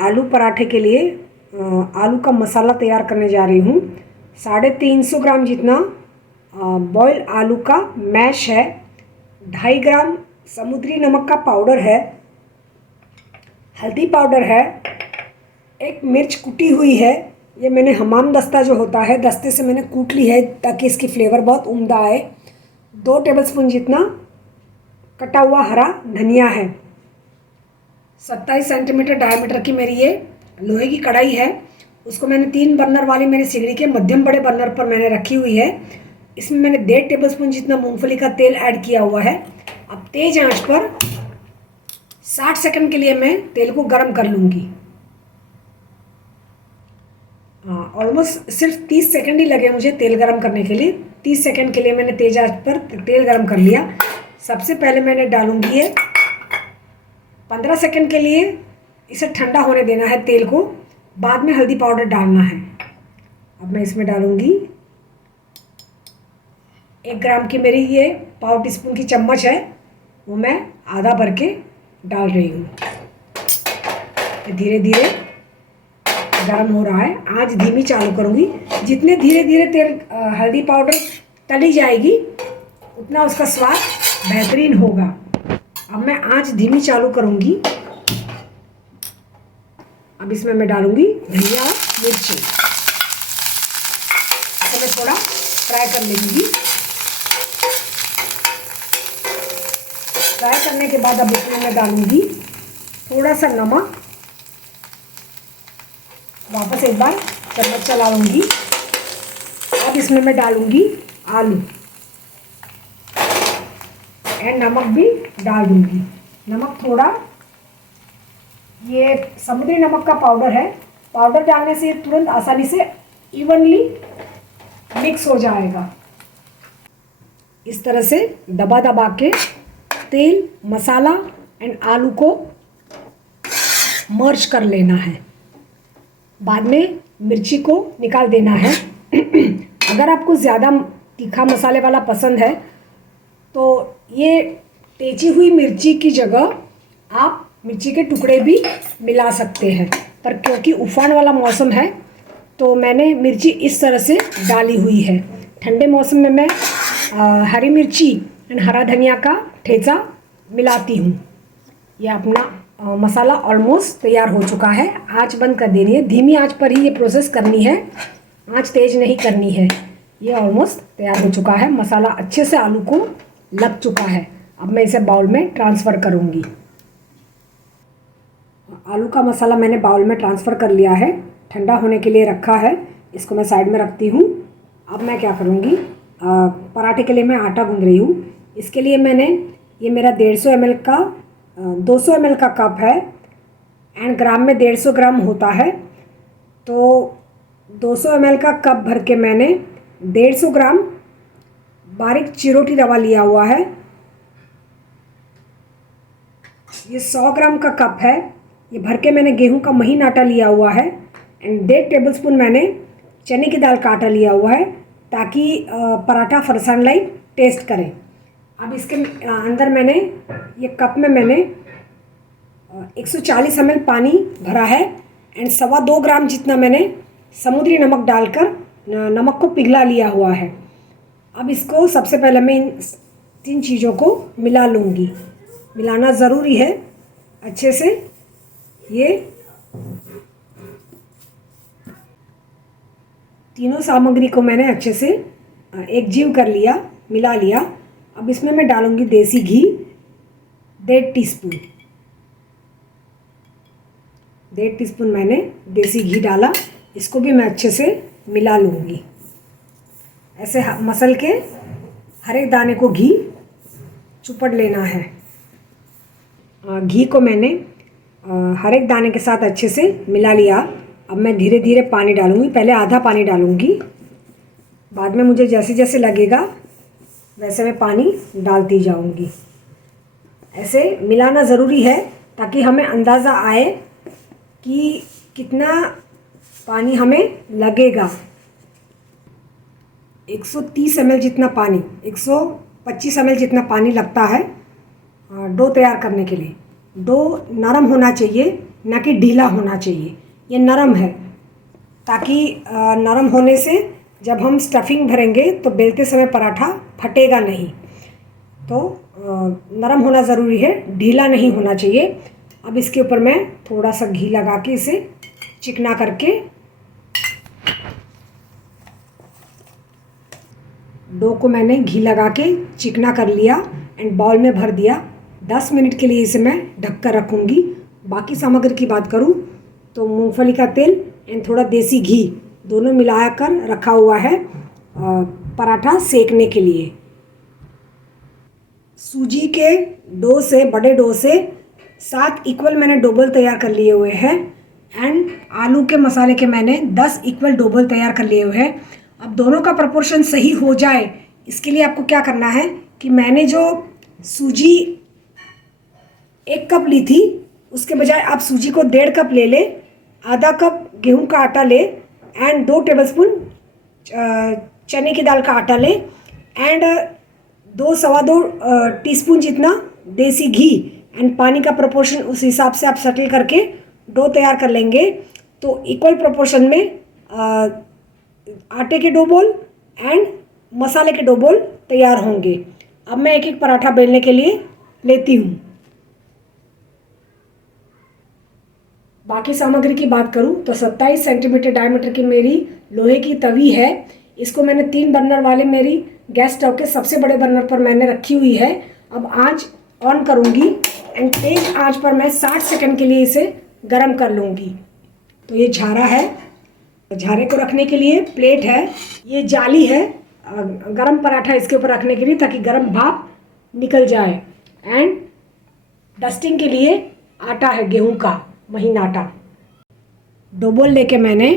आलू पराठे के लिए आलू का मसाला तैयार करने जा रही हूँ। 350 ग्राम जितना बॉयल आलू का मैश है, 2.5 ग्राम समुद्री नमक का पाउडर है, हल्दी पाउडर है, एक मिर्च कुटी हुई है। ये मैंने हमाम दस्ता जो होता है, दस्ते से मैंने कूट ली है ताकि इसकी फ्लेवर बहुत उम्दा आए। 2 टेबलस्पून जितना कटा हुआ हरा धनिया है। 27 सेंटीमीटर डायमीटर की मेरी ये लोहे की कढ़ाई है। उसको मैंने 3 बर्नर वाली मेरी सिगड़ी के मध्यम बड़े बर्नर पर मैंने रखी हुई है। इसमें मैंने 1.5 टेबलस्पून जितना मूंगफली का तेल ऐड किया हुआ है। अब तेज आंच पर 60 सेकंड के लिए मैं तेल को गर्म कर लूँगी। ऑलमोस्ट सिर्फ 30 सेकंड ही लगे मुझे तेल गरम करने के लिए। 30 सेकंड के लिए मैंने तेज आंच पर तेल गरम कर लिया। सबसे पहले मैंने डालूंगी ये 15 सेकंड के लिए इसे ठंडा होने देना है तेल को, बाद में हल्दी पाउडर डालना है। अब मैं इसमें डालूंगी 1 ग्राम की मेरी ये पाव टीस्पून की चम्मच है, वो मैं आधा भर के डाल रही हूँ। धीरे धीरे गरम हो रहा है, आंच धीमी चालू करूँगी। जितने धीरे धीरे तेल हल्दी पाउडर तली जाएगी उतना उसका स्वाद बेहतरीन होगा। अब मैं आंच धीमी चालू करूँगी। अब इसमें मैं डालूँगी धनिया और मिर्ची। इसे मैं थोड़ा फ्राई कर लूँगी। फ्राई करने के बाद अब इसमें मैं डालूँगी थोड़ा सा नमक। वापस एक बार चम्मच चला लूँगी। अब इसमें मैं डालूँगी आलू एंड नमक भी डाल दूँगी। नमक थोड़ा, ये समुद्री नमक का पाउडर है। पाउडर डालने से तुरंत आसानी से इवनली मिक्स हो जाएगा। इस तरह से दबा दबा के तेल, मसाला एंड आलू को मर्ज कर लेना है। बाद में मिर्ची को निकाल देना है। अगर आपको ज़्यादा तीखा मसाले वाला पसंद है तो ये टेची हुई मिर्ची की जगह आप मिर्ची के टुकड़े भी मिला सकते हैं, पर क्योंकि उफान वाला मौसम है तो मैंने मिर्ची इस तरह से डाली हुई है। ठंडे मौसम में मैं हरी मिर्ची एंड हरा धनिया का ठेचा मिलाती हूँ। यह अपना मसाला ऑलमोस्ट तैयार हो चुका है। आंच बंद कर देनी है, धीमी आंच पर ही ये प्रोसेस करनी है, आंच तेज नहीं करनी है। ये ऑलमोस्ट तैयार हो चुका है। मसाला अच्छे से आलू को लग चुका है। अब मैं इसे बाउल में ट्रांसफ़र करूँगी। आलू का मसाला मैंने बाउल में ट्रांसफ़र कर लिया है, ठंडा होने के लिए रखा है। इसको मैं साइड में रखती हूँ। अब मैं क्या करूँगी, पराठे के लिए मैं आटा गूँध रही हूँ। इसके लिए मैंने, ये मेरा 150 ml का 200 ml का कप है एंड ग्राम में 150 ग्राम होता है, तो 200 ml का कप भर के मैंने 150 ग्राम बारीक चिरोटी रवा लिया हुआ है। ये 100 ग्राम का कप है, ये भर के मैंने गेहूं का महीन आटा लिया हुआ है एंड 1.5 टेबलस्पून मैंने चने की दाल का आटा लिया हुआ है ताकि पराठा फरसान लाइक टेस्ट करें। अब इसके अंदर मैंने, ये कप में मैंने 140 ml पानी भरा है एंड 2.25 ग्राम जितना मैंने समुद्री नमक डालकर नमक को पिघला लिया हुआ है। अब इसको सबसे पहले मैं इन 3 चीज़ों को मिला लूँगी। मिलाना ज़रूरी है अच्छे से। ये तीनों सामग्री को मैंने अच्छे से एकजीव कर लिया, मिला लिया। अब इसमें मैं डालूँगी देसी घी 1.5 टीस्पून। 1.5 टीस्पून मैंने देसी घी डाला। इसको भी मैं अच्छे से मिला लूँगी। ऐसे मसल के हर एक दाने को घी चुपड़ लेना है। घी को मैंने हर एक दाने के साथ अच्छे से मिला लिया। अब मैं धीरे धीरे पानी डालूँगी। पहले आधा पानी डालूँगी, बाद में मुझे जैसे जैसे लगेगा वैसे मैं पानी डालती जाऊँगी। ऐसे मिलाना ज़रूरी है ताकि हमें अंदाज़ा आए कि कितना पानी हमें लगेगा। 130 ml जितना पानी, 125 ml जितना पानी लगता है डो तैयार करने के लिए। डो नरम होना चाहिए, ना कि ढीला होना चाहिए। ये नरम है, ताकि नरम होने से जब हम स्टफिंग भरेंगे तो बेलते समय पराठा फटेगा नहीं। तो नरम होना ज़रूरी है, ढीला नहीं होना चाहिए। अब इसके ऊपर मैं थोड़ा सा घी लगा के इसे चिकना करके डो को मैंने घी लगा के चिकना कर लिया एंड बाउल में भर दिया। 10 मिनट के लिए इसे मैं ढक कर रखूँगी। बाकी सामग्री की बात करूँ तो मूंगफली का तेल एंड थोड़ा देसी घी दोनों मिलाकर रखा हुआ है पराठा सेकने के लिए। सूजी के डो से, बड़े डो से 7 इक्वल मैंने डोबल तैयार कर लिए हुए हैं एंड आलू के मसाले के मैंने 10 इक्वल डोबल तैयार कर लिए हुए हैं। अब दोनों का प्रोपोर्शन सही हो जाए, इसके लिए आपको क्या करना है कि मैंने जो सूजी 1 कप ली थी, उसके बजाय आप सूजी को 1.5 कप ले ले, आधा कप गेहूं का आटा ले एंड 2 टेबलस्पून चने की दाल का आटा ले एंड 2-2.25 टीस्पून जितना देसी घी एंड पानी का प्रोपोर्शन उस हिसाब से आप सेटल करके डो तैयार कर लेंगे। तो इक्वल प्रोपोर्शन में आटे के डो बोल एंड मसाले के डो बोल तैयार होंगे। अब मैं एक एक पराठा बेलने के लिए लेती हूँ। बाकी सामग्री की बात करूँ तो 27 सेंटीमीटर डायमीटर की मेरी लोहे की तवी है। इसको मैंने 3 बर्नर वाले मेरी गैस स्टोव के सबसे बड़े बर्नर पर मैंने रखी हुई है। अब आंच ऑन करूँगी एंड तेज आंच पर मैं 60 सेकंड के लिए इसे गर्म कर लूँगी। तो ये झारा है, झारे को रखने के लिए प्लेट है, ये जाली है गरम पराठा इसके ऊपर रखने के लिए ताकि गरम भाप निकल जाए एंड डस्टिंग के लिए आटा है गेहूं का महीन आटा। डोबोल लेके मैंने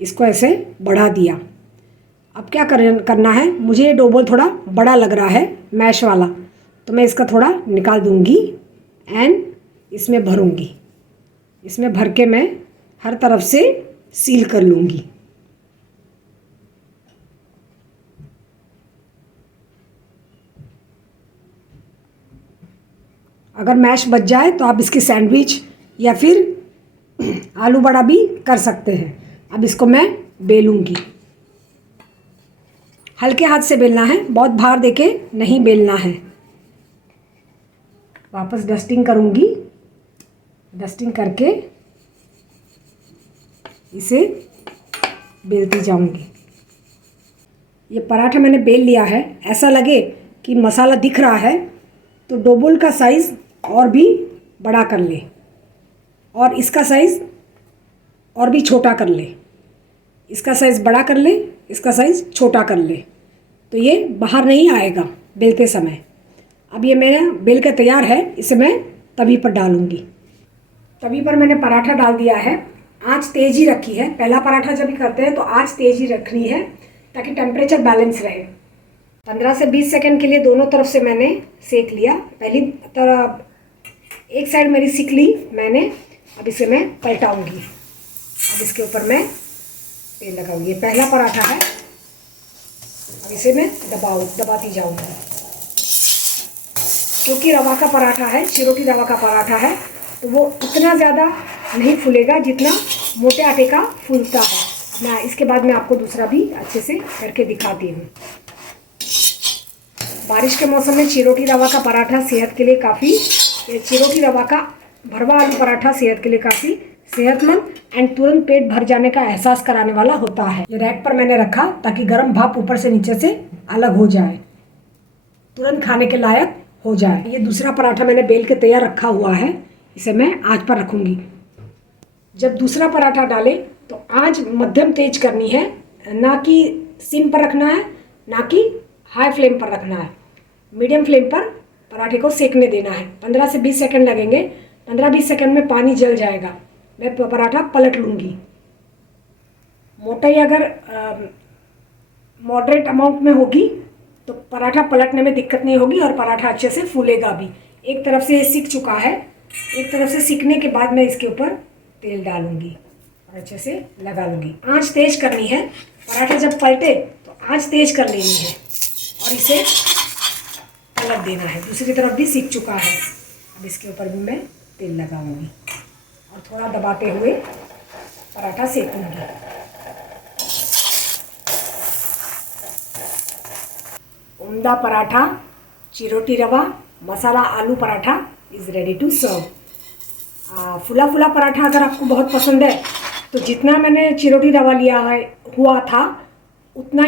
इसको ऐसे बढ़ा दिया। अब क्या करना है, मुझे ये डोबोल थोड़ा बड़ा लग रहा है मैश वाला, तो मैं इसका थोड़ा निकाल दूंगी एंड इसमें भरूंगी। इसमें भर के मैं हर तरफ से सील कर लूँगी। अगर मैश बच जाए तो आप इसकी सैंडविच या फिर आलू बड़ा भी कर सकते हैं। अब इसको मैं बेलूँगी। हल्के हाथ से बेलना है, बहुत भार देके नहीं बेलना है। वापस डस्टिंग करूँगी, डस्टिंग करके इसे बेलती जाऊंगी। ये पराठा मैंने बेल लिया है। ऐसा लगे कि मसाला दिख रहा है तो डोबोल का साइज़ और भी बड़ा कर ले और इसका साइज़ और भी छोटा कर ले। इसका साइज़ बड़ा कर ले, इसका साइज़ छोटा कर ले, तो ये बाहर नहीं आएगा बेलते समय। अब ये मेरा बेल के तैयार है, इसे मैं तवी पर डालूँगी। तवी पर मैंने पराठा डाल दिया है। आंच तेज़ ही रखी है। पहला पराठा जब भी करते हैं तो आंच तेज़ ही रखनी है ताकि टेम्परेचर बैलेंस रहे। 15 से 20 सेकंड के लिए दोनों तरफ से मैंने सेक लिया। पहली तरफ एक साइड मेरी सिक ली मैंने। अब इसे मैं पलटाऊंगी। अब इसके ऊपर मैं तेल लगाऊंगी। ये पहला पराठा है। अब इसे मैं दबाती जाऊंगी। क्योंकि रवा का पराठा है, चिरोटी रवा का पराठा है, तो वो इतना ज़्यादा नहीं फूलेगा जितना मोटे आटे का फूलता है। मैं इसके बाद में आपको दूसरा भी अच्छे से करके दिखाती हूँ। बारिश के मौसम में चिरोटी रवा का पराठा सेहत के लिए काफ़ी, चिरोटी रवा का भरवा आलू पराठा सेहत के लिए काफ़ी सेहतमंद एंड तुरंत पेट भर जाने का एहसास कराने वाला होता है। ये रैक पर मैंने रखा ताकि गर्म भाप ऊपर से नीचे से अलग हो जाए, तुरंत खाने के लायक हो जाए। ये दूसरा पराठा मैंने बेल के तैयार रखा हुआ है, इसे मैं आंच पर रखूँगी। जब दूसरा पराठा डालें तो आंच मध्यम तेज करनी है, ना कि सिम पर रखना है, ना कि हाई फ्लेम पर रखना है। मीडियम फ्लेम पर पराठे को सेकने देना है। 15 से 20 सेकंड लगेंगे। 15-20 सेकंड में पानी जल जाएगा। मैं पराठा पलट लूँगी। मोटाई अगर मॉडरेट अमाउंट में होगी तो पराठा पलटने में दिक्कत नहीं होगी और पराठा अच्छे से फूलेगा भी। एक तरफ से सिक चुका है, एक तरफ से सिकने के बाद मैं इसके ऊपर तेल डालूंगी और अच्छे से लगा लूँगी। आंच तेज करनी है। पराठा जब पलटे तो आंच तेज कर लेनी है और इसे पलट देना है। दूसरी तरफ भी सिक चुका है। अब इसके ऊपर भी मैं तेल लगाऊंगी और थोड़ा दबाते हुए पराठा सेकूंगी। उम्दा पराठा, चिरोटी रवा, masala aloo paratha is ready to serve. फुला फुला पराठा अगर आपको बहुत पसंद है तो जितना मैंने चिरोटी रवा लिया है हुआ था उतनी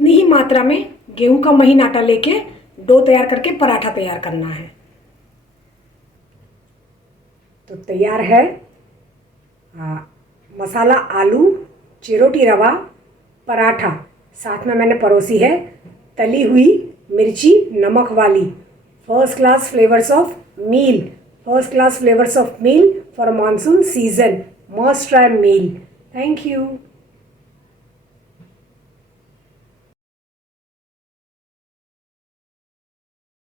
ही मात्रा में गेहूं का महीन आटा लेके डो तैयार करके पराठा तैयार करना है। तो तैयार है मसाला आलू चिरोटी रवा पराठा, साथ में मैंने परोसी है तली हुई मिर्ची नमक वाली first class flavours of meal for monsoon season. Must try meal. Thank you.